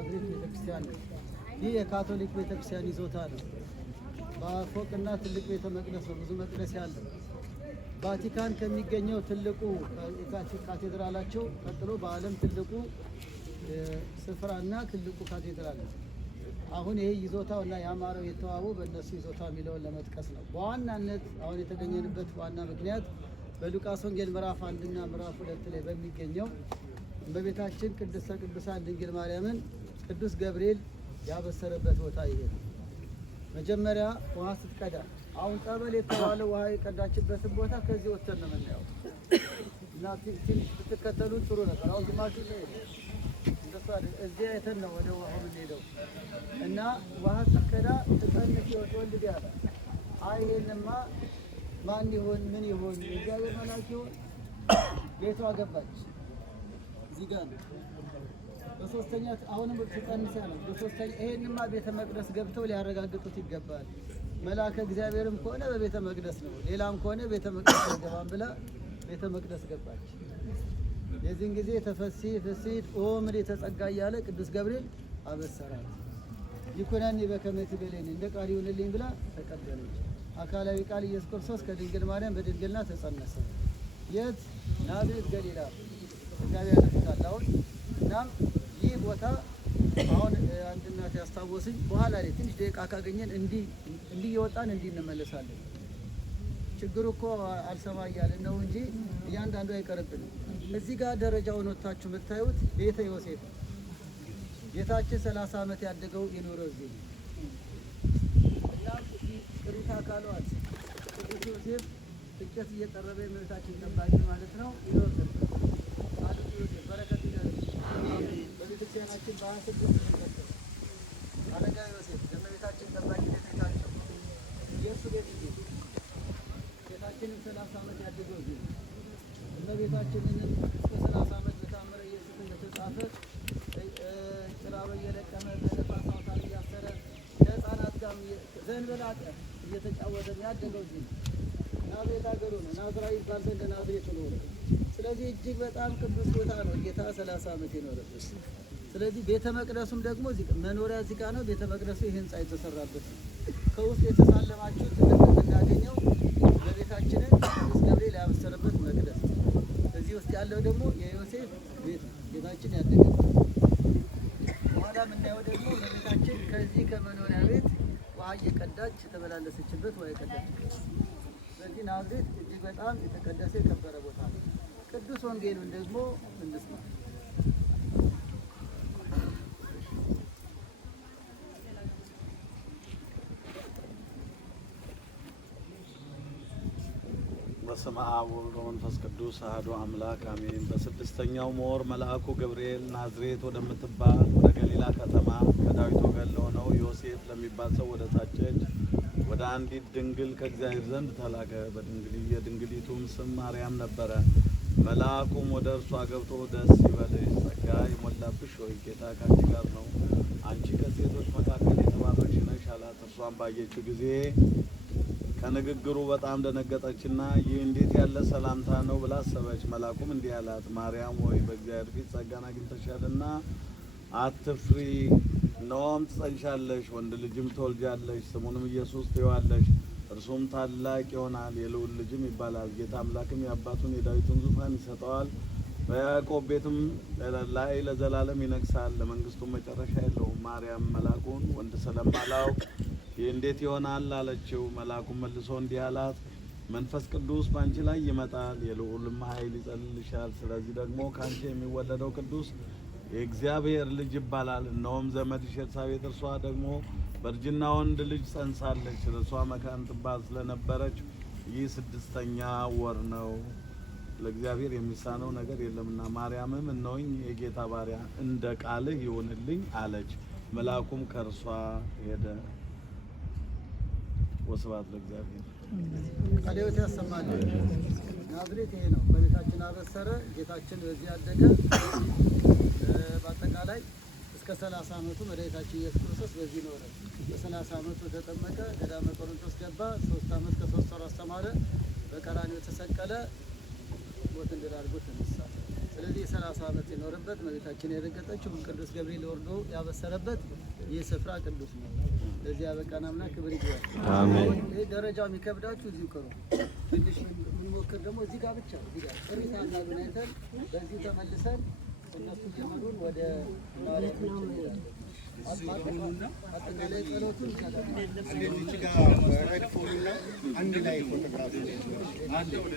ናዝሬት ቤተክርስቲያን ነው። ይህ የካቶሊክ ቤተክርስቲያን ይዞታ ነው። በፎቅና ትልቅ ቤተ መቅደስ ነው፣ ብዙ መቅደስ ያለው። ቫቲካን ከሚገኘው ትልቁ ካቴድራላቸው ቀጥሎ በዓለም ትልቁ ስፍራና ትልቁ ካቴድራል ነው። አሁን ይሄ ይዞታው እና ያማረው የተዋበው በእነሱ ይዞታ የሚለውን ለመጥቀስ ነው። በዋናነት አሁን የተገኘንበት ዋና ምክንያት በሉቃስ ወንጌል ምዕራፍ 1 እና ምዕራፍ 2 ላይ በሚገኘው በቤታችን ቅድስተ ቅዱሳን ድንግል ማርያምን ቅዱስ ገብርኤል ያበሰረበት ቦታ ይሄ ነው። መጀመሪያ ውሃ ስትቀዳ አሁን ጠበል የተባለ ውሃ የቀዳችበትን ቦታ ከዚህ ወጥተን ነው የምናየው እና ትንሽ ብትከተሉ ጥሩ ነበር። አሁን ግማሹ ላይ እንደሱ አይደል፣ እዚህ አይተን ነው ወደ ውሃው የምንሄደው እና ውሃ ስትቀዳ ተጠንቅ ይወጣል ያለ አይ ይሄንማ ማን ይሆን ምን ይሆን እግዚአብሔር መልአክ ይሆን ቤቷ ገባች። እዚህ ጋር ነው በሶስተኛ አሁንም ተቀንሰ ነው በሶስተኛ ይሄንማ ቤተ መቅደስ ገብተው ሊያረጋግጡት ይገባል። መልአከ እግዚአብሔርም ከሆነ በቤተ መቅደስ ነው፣ ሌላም ከሆነ ቤተ መቅደስ ገባን ብላ ቤተ መቅደስ ገባች። የዚህን ጊዜ ተፈሲ ፍሲት ኦምሪ ተጸጋ እያለ ቅዱስ ገብርኤል አበሰራት። ይኩነኒ በከመ ትቤለኒ እንደ ቃል ይሁንልኝ ብላ ተቀበለች። አካላዊ ቃል ኢየሱስ ክርስቶስ ከድንግል ማርያም በድንግልና ተጸነሰ። የት? ናዝሬት ገሊላ እግዚአብሔር ያነሳላው። እናም ይህ ቦታ አሁን አንድ እናት ያስታወስኝ በኋላ ላይ ትንሽ ደቂቃ ካገኘን እንዲህ እየወጣን እንዲህ እንመለሳለን። ችግሩ እኮ አልሰማ እያልን ነው እንጂ እያንዳንዱ አይቀርብንም። እዚህ ጋር ደረጃውን ወጥታችሁ የምታዩት ቤተ ዮሴፍ ጌታችን 30 ዓመት ያደገው የኖረው እዚህ ነው። እናም ቅሪተ አካሉ አለ ቅዱስ ዮሴፍ እንጨት እየጠረበ የእመቤታችን ጠባቂ ማለት ነው ይኖር ነበር። ቅዱስ ዮሴፍ በረከት ይደረግ በቤተክርስቲያናችን በ26 የሚቀጥል አረጋዊ ዮሴፍ የእመቤታችን ጠባቂ ቤታቸው የእሱ ቤት ጊዜ ጌታችንም 30 ዓመት ያደገው እዚህ ነው። እመቤታችንን እስከ 30 ዓመት በታምረ ኢየሱስ እንደተጻፈ ጭራሮ እየለቀመ በነፋስ አውታር እያሰረ ከሕፃናት ጋር ዘንበላቀ እየተጫወተ ያደገው እዚህ ነው። ናዝሬት ሀገሩ ነው። ናዝራዊ ይባል ዘንድ ናዝሬት ነው። ስለዚህ እጅግ በጣም ቅዱስ ቦታ ነው ጌታ 30 ዓመት የኖረበት። ስለዚህ ቤተ መቅደሱም ደግሞ መኖሪያ እዚህ ጋር ነው። ቤተ መቅደሱ ይህ ህንፃ የተሰራበት ነው። ከውስጥ የተሳለማችሁት እንደምናገኘው በቤታችንን ቅዱስ ገብርኤል ያበሰረበት መቅደስ። እዚህ ውስጥ ያለው ደግሞ የዮሴፍ ቤት ጌታችን ያደገበት። በኋላ የምናየው ደግሞ በቤታችን ከዚህ ከመኖሪያ ቤት ውሃ እየቀዳች የተመላለሰችበት ውሃ የቀዳችበት። ስለዚህ ናዝሬት እጅግ በጣም የተቀደሰ የከበረ ቦታ ነው። ቅዱስ ወንጌሉን ደግሞ እንስማ። በስመ አብ ወወልድ ወመንፈስ ቅዱስ አሐዱ አምላክ አሜን። በስድስተኛው ወር መልአኩ ገብርኤል ናዝሬት ወደምትባል ወደ ገሊላ ከተማ ከዳዊት ወገን ለሆነው ዮሴፍ ለሚባል ሰው ወደ ታጨች ወደ አንዲት ድንግል ከእግዚአብሔር ዘንድ ተላከ። የድንግሊቱም ስም ማርያም ነበረ። መልአኩም ወደ እርሷ ገብቶ ደስ ይበልሽ፣ ጸጋ የሞላብሽ ሆይ ጌታ ከአንቺ ጋር ነው፣ አንቺ ከሴቶች መካከል የተባረክሽ ነሽ አላት። እርሷን ባየችው ጊዜ ከንግግሩ በጣም ደነገጠችና ይህ እንዴት ያለ ሰላምታ ነው ብላ አሰበች። መልአኩም እንዲህ አላት፣ ማርያም ሆይ በእግዚአብሔር ፊት ጸጋን አግኝተሻልና አትፍሪ። እነሆም ትጸንሻለሽ፣ ወንድ ልጅም ትወልጃለሽ፣ ስሙንም ኢየሱስ ትዪዋለሽ። እርሱም ታላቅ ይሆናል፣ የልዑል ልጅም ይባላል። ጌታ አምላክም የአባቱን የዳዊትን ዙፋን ይሰጠዋል፣ በያዕቆብ ቤትም ላይ ለዘላለም ይነግሣል፣ ለመንግስቱም መጨረሻ የለውም። ማርያም መልአኩን ወንድ ስለማላውቅ ይህ እንዴት ይሆናል አለችው። መልአኩም መልሶ እንዲህ አላት፣ መንፈስ ቅዱስ በአንቺ ላይ ይመጣል፣ የልዑልም ኃይል ይጸልልሻል። ስለዚህ ደግሞ ከአንቺ የሚወለደው ቅዱስ የእግዚአብሔር ልጅ ይባላል። እነሆም ዘመድሽ ኤልሳቤጥ እርሷ ደግሞ በእርጅና ወንድ ልጅ ጸንሳለች። እርሷ መካን ትባል ስለነበረች ይህ 6ኛ ወር ነው፣ ለእግዚአብሔር የሚሳነው ነገር የለምና። ማርያምም እነሆኝ የጌታ ባሪያ፣ እንደ ቃልህ ይሁንልኝ አለች። መልአኩም ከእርሷ ሄደ። ወስብሐት ለእግዚአብሔር። ቃልዮት ያሰማልን። ናዝሬት ይሄ ነው። በቤታችን አበሰረ። ጌታችን በዚህ ያደገ። በአጠቃላይ እስከ 30 ዓመቱ መድኃኒታችን ኢየሱስ ክርስቶስ በዚህ ኖረ። በ30 ዓመቱ ተጠመቀ፣ ገዳመ ቆሮንቶስ ገባ። 3 ዓመት ከ3 ወር አስተማረ። በቀራንዮ ተሰቀለ፣ ሞትን ድል አድርጎ ተነሳ። ስለዚህ 30 ዓመት የኖረበት እመቤታችን የረገጠችው ቅዱስ ገብርኤል ወርዶ ያበሰረበት ይህ ስፍራ ቅዱስ ነው። ለዚህ ያበቃን አምላክ ክብር ይግባው። አሜን። ይህ ደረጃው የሚከብዳችሁ እዚሁ ቅሩ ትንሽ የምንሞክር ደግሞ እዚህ ጋር ብቻ እዚህ ጋር ጥሪት አንዳንዱን አይተን በዚህ ተመልሰን እነሱ ጀመሩን ወደ አጠቃላይ ጸሎቱን ይቻላል። አንድ ላይ ፎቶግራፍ ወደ